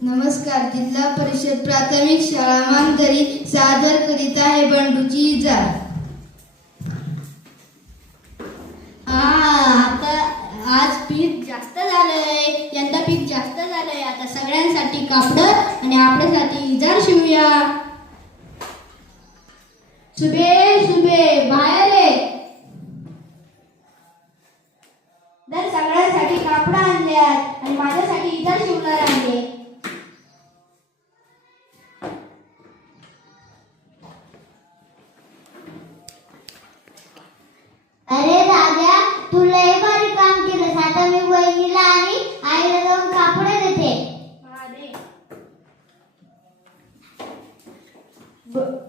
नमस्कार. जिल्हा परिषद प्राथमिक शाळा मानकरी सादर करीत आहे बंडूची इजार. आता आज पीक जास्त झालंय, यंदा पीक जास्त झालंय. आता सगळ्यांसाठी कापड आणि आपल्यासाठी इजार शिवूया. सुबे सुबे बाहेर ये. तर सगळ्यांसाठी कापड आणल्यात आणि माझ्यासाठी इजार शिवणार आहे. अरे दाद्या, तू लय भारी काम केलंस. आता मी वहिनीला आणि आईला जाऊन कापड देते.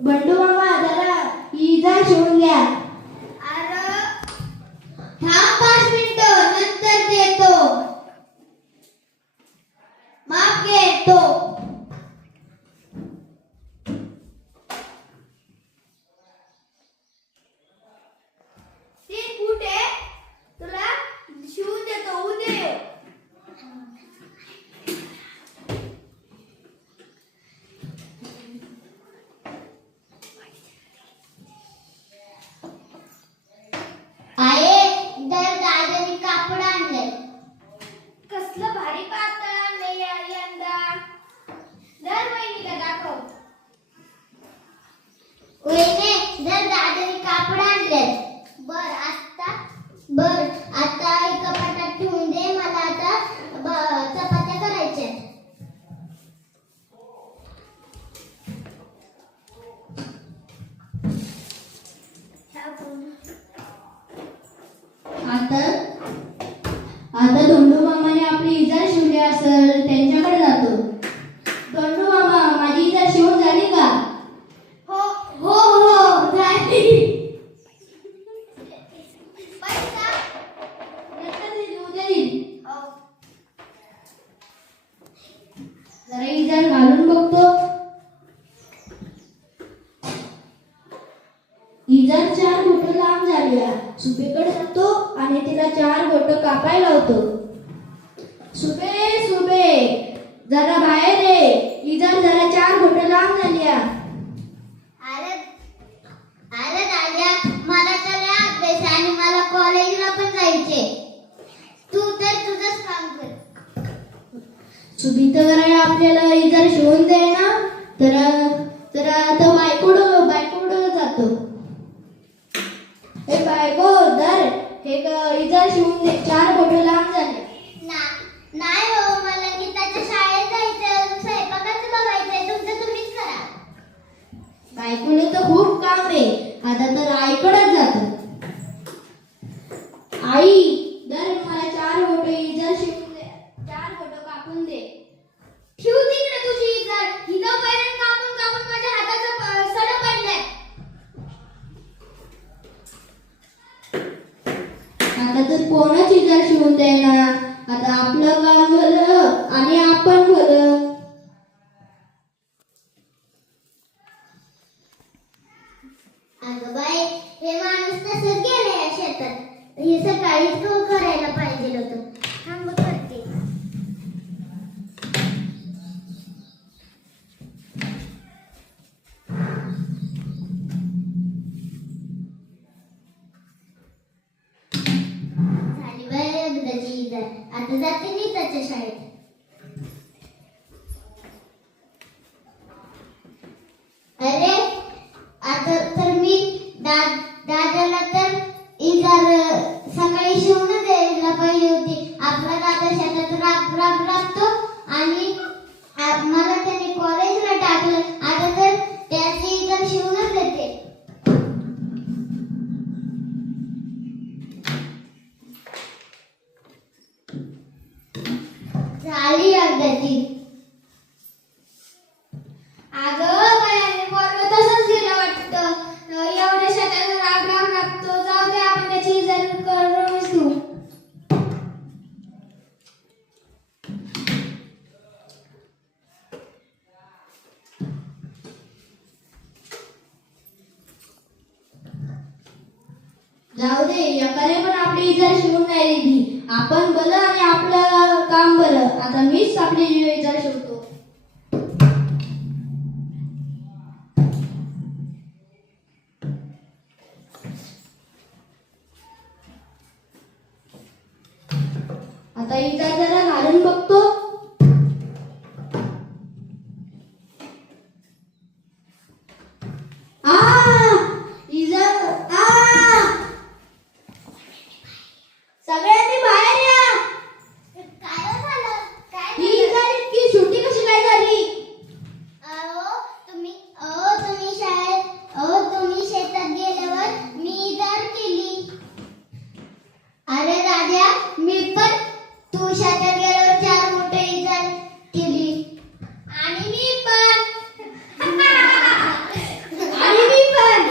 बंडू मामा जरा इजार शिवून द्या. अरे थांब 5 मिनिटं, नंतर देतो. माफ घेतो. ते कुठे तुला शिवून देतो उद्या ये. आहे दर दादानी कापड आणले. कसलं भारी पातळ आणले यंदा. दर वहिनीला दाखव. वहिनी दर दादानी कापड आणले. बर आता एका पाटात ठेवून दे. मला आता चपात्या करायच्या. आता धोंडू मामाने आपली इजार शिवली असेल, त्यांच्याकडे जातो. धोंडू मामा, माझी इजार शिवून झाली का? हो हो हो झाली. नंतर देईल, उद्या देईल. जरा इजार घालून बघतो. इजार 4 बोट लांब झाल्या. सुबेकडे जातो आणि तिला 4 बोट कापायला लावतो. सुबे सुबे जरा बाहेर ये. इजार जरा 4 बोट लांब झाल्या. अरे अरे दादा, मला तर लय अभ्यास आहे आणि मला कॉलेजला पण जायचे. तू तर तुझंच काम कर. सुबी तर आपल्याला इजार शिवून दे ना. तर आता बायकोड जातो. हे बायको दर हे इजार शिवून दे. 4 बोट लांब झाले. नाही हो, मला गीताच्या शाळेत जायचं, स्वयंपाकाचं बघायचंय. तुमचं तुम्हीच करा. बायकोने तर खूप काम आहे. आता तर आईकडेच जातो. आई दर मला 4 बोट इजार शिवून दे. 4 बोट कापून दे. ठेव तिकडे तुझी इजार. हिनं पहिल्यांदा कापून कापून माझ्या हाताचं सड पडलंय. आता तर कोणच इजार शिवून द्यायला. आता आपलं काम भलं आणि आपण भलं. अगं बाई, हे माणूस तसंच गेले या शेतात. हे सकाळीच करायला पाहिजे होतं. थांब करते. झाली बाई एकदाची इजार. आता जाते गीताच्या शाळेत. अरे आता तर मी दादाला तर इजार सकाळी शिवून द्यायला पाहिजे होती. आपला दादा शेतात राबतो आणि मला त्याने कॉलेजला टाकलं. आता तर त्याची इजार शिवूनच देते. झाली एकदाची. अगं बायाने पोरगं तसंच गेलं वाटतं. एवढ्या शेतात राब लागतो. जाऊ दे, आपण त्याची इजार करूनच घेऊ. जाऊ दे, एकाने पण आपली इजार शिवून नाही दिली. आपण भलं आणि आपलं काम भलं. आता मीच आपली इजार शिवतो. आता इजार जरा घालून बघतो. आ इजार आ सगळ्यांनी बाहेर या. काय झालं? काय ही इजार इतकी छोटी कशी काय झाली? तुम्ही शेतात गेल्यावर मी इजार केली. अरे राजा, मी पण तू शेतात गेल्यावर 4 मोठे इजार केली. आणि मी पण. आणि मी पण.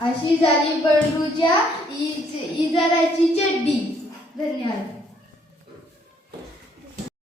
अशी झाली बंडूच्या इजाराची चड्डी. धन्यवाद.